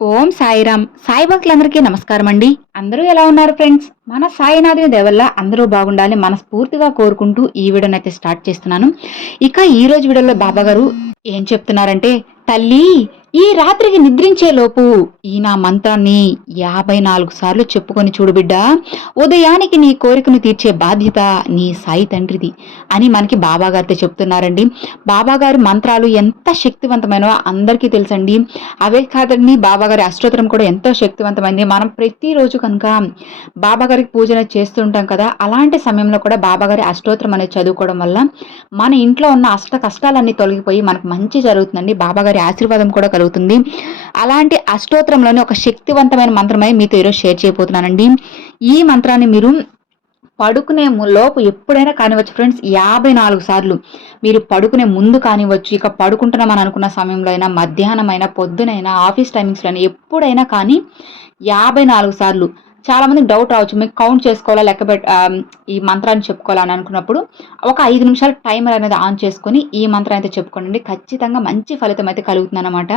ఓం సాయిరామ్. సాయి భక్తులందరికీ నమస్కారం అండి అందరూ ఎలా ఉన్నారు ఫ్రెండ్స్? మన సాయినాథుని దేవల్ల అందరూ బాగుండాలని మనస్ఫూర్తిగా కోరుకుంటూ ఈ వీడియోని అయితే స్టార్ట్ చేస్తున్నాను. ఇక ఈ రోజు వీడియోలో బాబా గారు ఏం చెప్తున్నారంటే తల్లి ఈ రాత్రికి నిద్రించే లోపు ఈ నా మంత్రాన్ని యాభై నాలుగు సార్లు చెప్పుకొని చూడు బిడ్డ. ఉదయానికి నీ కోరికను తీర్చే బాధ్యత నీ సాయి తండ్రిది అని మనకి బాబాగారితో చెప్తున్నారండి. బాబాగారి మంత్రాలు ఎంత శక్తివంతమైనవో అందరికీ తెలుసండి. అవే కాదండి బాబాగారి అష్టోత్తరం కూడా ఎంతో శక్తివంతమైంది. మనం ప్రతిరోజు కనుక బాబాగారికి పూజన చేస్తుంటాం కదా అలాంటి సమయంలో కూడా బాబాగారి అష్టోత్తరం అనేది చదువుకోవడం వల్ల మన ఇంట్లో ఉన్న అష్ట కష్టాలన్నీ తొలగిపోయి మనకు మంచి జరుగుతుందండి. బాబాగారి ఆశీర్వాదం కూడా కలుగుతుంది. అలాంటి అష్టోత్తరంలోని ఒక శక్తివంతమైన మంత్రమై మీతో ఈరోజు షేర్ చేయబోతున్నానండి. ఈ మంత్రాన్ని మీరు పడుకునే లోపు ఎప్పుడైనా కానివచ్చు ఫ్రెండ్స్ యాభై నాలుగు సార్లు మీరు పడుకునే ముందు కానివచ్చు ఇక పడుకుంటున్నామని అనుకున్న సమయంలో అయినా మధ్యాహ్నం అయినా పొద్దునైనా ఆఫీస్ టైమింగ్స్లో అయినా ఎప్పుడైనా కానీ యాభై నాలుగు సార్లు చాలా మంది డౌట్ రావచ్చు. మీకు కౌంట్ చేసుకోవాలా? లెక్క పెట్ um, ఈ మంత్రాన్ని చెప్పుకోవాలని అనుకున్నప్పుడు ఒక ఐదు నిమిషాలు టైమర్ అనేది ఆన్ చేసుకొని ఈ మంత్రం అయితే చెప్పుకోండి. ఖచ్చితంగా మంచి ఫలితం అయితే కలుగుతుందన్నమాట.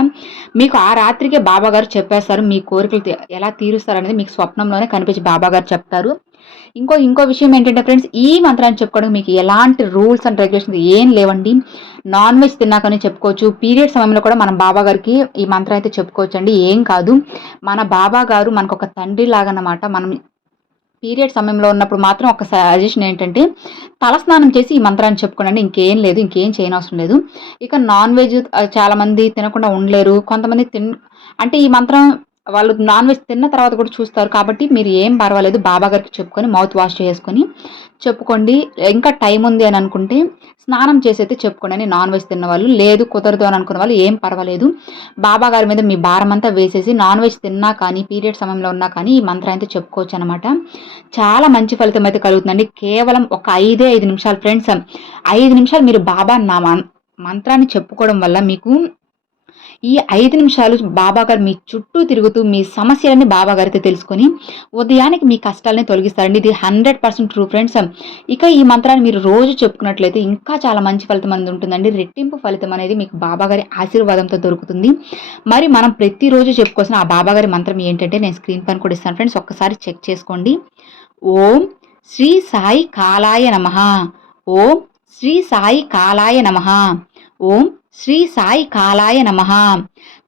మీకు ఆ రాత్రికే బాబా గారు చెప్పేస్తారు. మీ కోరికలు తీ- ఎలా తీరుస్తారు అనేది మీకు స్వప్నంలోనే కనిపించి బాబా గారు చెప్తారు. ఇంకో ఇంకో విషయం ఏంటంటే ఫ్రెండ్స్ ఈ మంత్రాన్ని చెప్పుకోవడానికి మీకు ఎలాంటి రూల్స్ అండ్ రెగ్యులేషన్స్ ఏం లేవండి. నాన్ వెజ్ తిన్నాకనే చెప్పుకోవచ్చు. పీరియడ్ సమయంలో కూడా మనం బాబా గారికి ఈ మంత్రం అయితే చెప్పుకోవచ్చు అండి ఏం కాదు. మన బాబా గారు మనకు ఒక తండ్రి లాగనమాట మనం పీరియడ్ సమయంలో ఉన్నప్పుడు మాత్రం ఒక సజెషన్ ఏంటంటే తలస్నానం చేసి ఈ మంత్రాన్ని చెప్పుకోండి ఇంకేం లేదు ఇంకేం చేయనవసరం లేదు. ఇక నాన్ వెజ్ చాలామంది తినకుండా ఉండలేరు. కొంతమంది తిన్ అంటే ఈ మంత్రం వాళ్ళు నాన్ వెజ్ తిన్న తర్వాత కూడా చూస్తారు కాబట్టి మీరు ఏం పర్వాలేదు బాబా గారికి చెప్పుకొని మౌత్ వాష్ చేసుకొని చెప్పుకోండి. ఇంకా టైం ఉంది అని అనుకుంటే స్నానం చేసి అయితే చెప్పుకోండి. అని నాన్ వెజ్ తిన్న వాళ్ళు లేదు కుదరదు అని అనుకున్న వాళ్ళు ఏం పర్వాలేదు. బాబా గారి మీద మీ భారం అంతా వేసేసి నాన్ వెజ్ తిన్నా కానీ పీరియడ్ సమయంలో ఉన్నా కానీ ఈ మంత్రం అయితే చెప్పుకోవచ్చు అనమాట చాలా మంచి ఫలితం అయితే కలుగుతుందండి. కేవలం ఒక ఐదే ఐదు నిమిషాలు ఫ్రెండ్స్ ఐదు నిమిషాలు మీరు బాబా నా మం- మంత్రాన్ని చెప్పుకోవడం వల్ల మీకు ఈ ఐదు నిమిషాలు బాబా గారు మీ చుట్టూ తిరుగుతూ మీ సమస్యలన్నీ బాబా గారితో తెలుసుకొని ఉదయానికి మీ కష్టాలని తొలగిస్తారండి. ఇది హండ్రెడ్ పర్సెంట్ ట్రూ ఫ్రెండ్స్. ఇక ఈ మంత్రాన్ని మీరు రోజు చెప్పుకున్నట్లయితే ఇంకా చాలా మంచి ఫలితం అనేది ఉంటుందండి. రెట్టింపు ఫలితం అనేది మీకు బాబాగారి ఆశీర్వాదంతో దొరుకుతుంది. మరి మనం ప్రతిరోజు చెప్పుకోవాల్సిన ఆ బాబా గారి మంత్రం ఏంటంటే నేను స్క్రీన్ పైన కూడా ఇస్తాను ఫ్రెండ్స్. ఒక్కసారి చెక్ చేసుకోండి. ఓం శ్రీ సాయి కాలాయ నమ. ఓం శ్రీ సాయి కాలాయ నమ. ఓం శ్రీ సాయి కాలాయ నమ.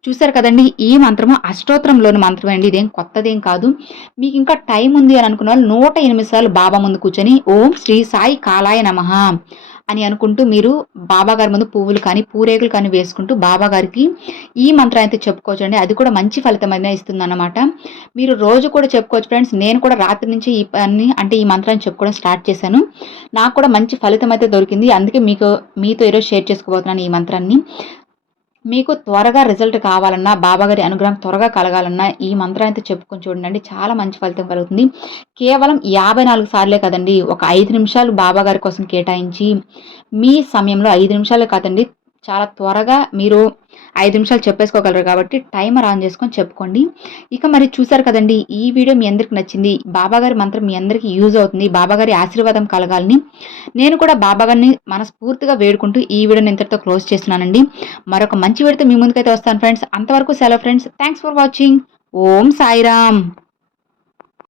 చూసారు కదండి ఈ మంత్రము అష్టోత్తరంలోని మంత్రమే అండి. ఇదేం కొత్తదేం కాదు. మీకు ఇంకా టైం ఉంది అని అనుకున్న వాళ్ళు నూట ఎనిమిది సార్లు బాబా ముందు కూర్చొని ఓం శ్రీ సాయి కాలాయ నమ అని అనుకుంటూ మీరు బాబా గారి ముందు పువ్వులు కానీ పూరేగులు కానీ వేసుకుంటూ బాబా గారికి ఈ మంత్రం అయితే చెప్పుకోవచ్చు అండి అది కూడా మంచి ఫలితం అనేది ఇస్తుంది అనమాట మీరు రోజు కూడా చెప్పుకోవచ్చు ఫ్రెండ్స్. నేను కూడా రాత్రి నుంచి ఈ పని అంటే ఈ మంత్రాన్ని చెప్పుకోవడం స్టార్ట్ చేశాను. నాకు కూడా మంచి ఫలితం అయితే దొరికింది. అందుకే మీకు మీతో ఈరోజు షేర్ చేసుకోబోతున్నాను ఈ మంత్రాన్ని. మీకు త్వరగా రిజల్ట్ కావాలన్నా బాబాగారి అనుగ్రహం త్వరగా కలగాలన్నా ఈ మంత్రాన్ని చెప్పుకొని చూడండి. చాలా మంచి ఫలితం కలుగుతుంది. కేవలం యాభై నాలుగు సార్లే కదండి ఒక ఐదు నిమిషాలు బాబాగారి కోసం కేటాయించి మీ సమయంలో ఐదు నిమిషాలే కాదండి చాలా త్వరగా మీరు ఐదు నిమిషాలు చెప్పేసుకోగలరు కాబట్టి టైమర్ ఆన్ చేసుకొని చెప్పుకోండి. ఇక మరి చూసారు కదండి ఈ వీడియో మీ అందరికి నచ్చింది బాబాగారి మంత్రం మీ అందరికీ యూజ్ అవుతుంది బాబాగారి ఆశీర్వాదం కలగాలని నేను కూడా బాబాగారిని మనస్ఫూర్తిగా వేడుకుంటూ ఈ వీడియోని ఇంతటితో క్లోజ్ చేస్తున్నానండి. మరొక మంచి వీడియోతో మీ ముందుకైతే వస్తాను ఫ్రెండ్స్. అంతవరకు సెలవు friends. Thanks for watching Om Sairam.